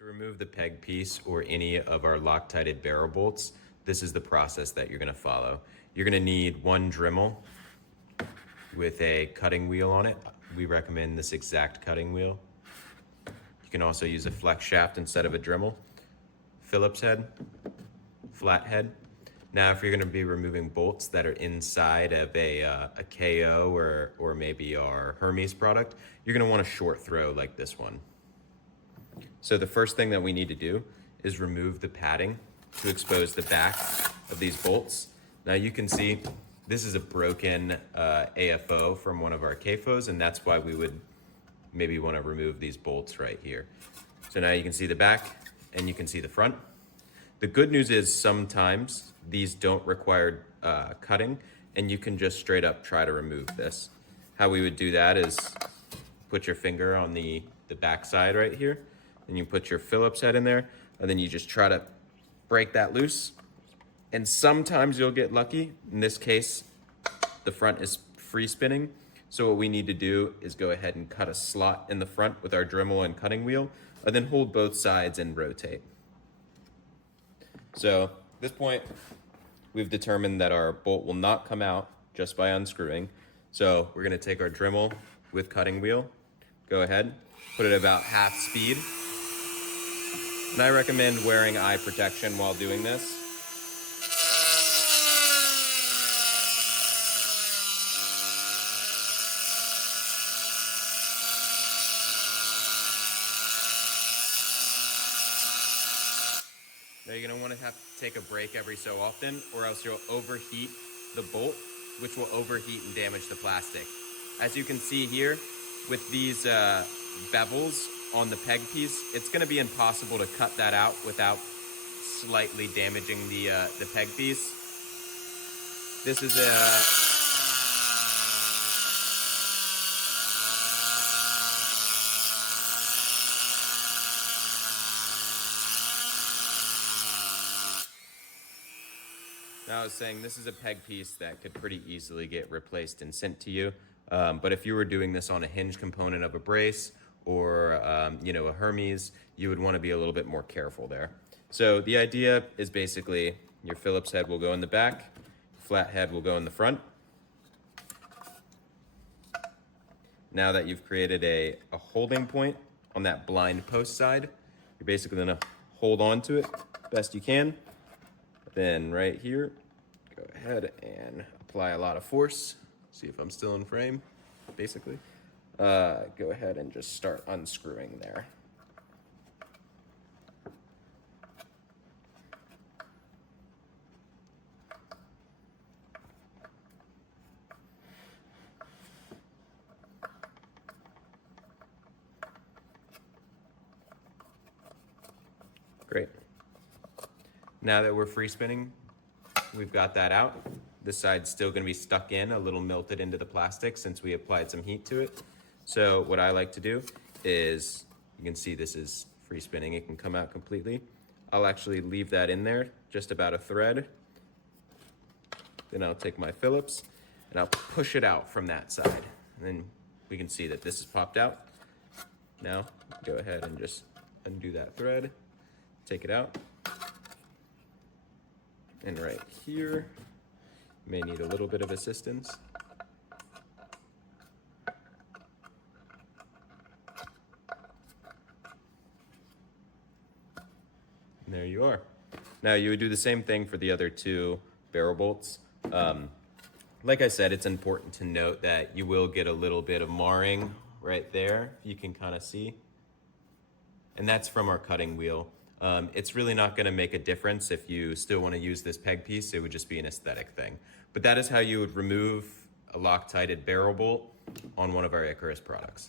To remove the peg piece or any of our Loctited barrel bolts, this is the process that you're going to follow. You're going to need one Dremel with a cutting wheel on it. We recommend this exact cutting wheel. You can also use a flex shaft instead of a Dremel. Phillips head, flat head. Now, if you're going to be removing bolts that are inside of a KO or maybe our Hermes product, you're going to want a short throw like this one. So the first thing that we need to do is remove the padding to expose the back of these bolts. Now you can see this is a broken AFO from one of our KFOs, and that's why we would maybe want to remove these bolts right here. So now you can see the back and you can see the front. The good news is sometimes these don't require cutting, and you can just straight up try to remove this. How we would do that is put your finger on the back side right here, and you put your Phillips head in there, and then you just try to break that loose. And sometimes you'll get lucky. In this case, the front is free spinning. So what we need to do is go ahead and cut a slot in the front with our Dremel and cutting wheel, and then hold both sides and rotate. So at this point, we've determined that our bolt will not come out just by unscrewing. So we're gonna take our Dremel with cutting wheel, go ahead, put it about half speed. And I recommend wearing eye protection while doing this. Now you're going to want to have to take a break every so often, or else you'll overheat the bolt, which will overheat and damage the plastic. As you can see here, with these bevels on the peg piece, it's going to be impossible to cut that out without slightly damaging the peg piece. This is a Now I was saying this is a peg piece that could pretty easily get replaced and sent to you. But if you were doing this on a hinge component of a brace or a Hermes, you would want to be a little bit more careful there. So the idea is basically your Phillips head will go in the back, flat head will go in the front. Now that you've created a holding point on that blind post side, you're basically going to hold on to it best you can. Then right here, go ahead and apply a lot of force. See if I'm still in frame, basically. Go ahead and just start unscrewing there. Great. Now that we're free spinning, we've got that out. This side's still gonna be stuck in, a little melted into the plastic since we applied some heat to it. So what I like to do is, you can see this is free spinning, it can come out completely. I'll actually leave that in there, just about a thread. Then I'll take my Phillips and I'll push it out from that side. And then we can see that this is popped out. Now, go ahead and just undo that thread, take it out. And right here, you may need a little bit of assistance. And there you are. Now you would do the same thing for the other two barrel bolts. Like I said, it's important to note that you will get a little bit of marring right there, you can kind of see. And that's from our cutting wheel. It's really not going to make a difference if you still want to use this peg piece. It would just be an aesthetic thing. But that is how you would remove a Loctited barrel bolt on one of our Icarus products.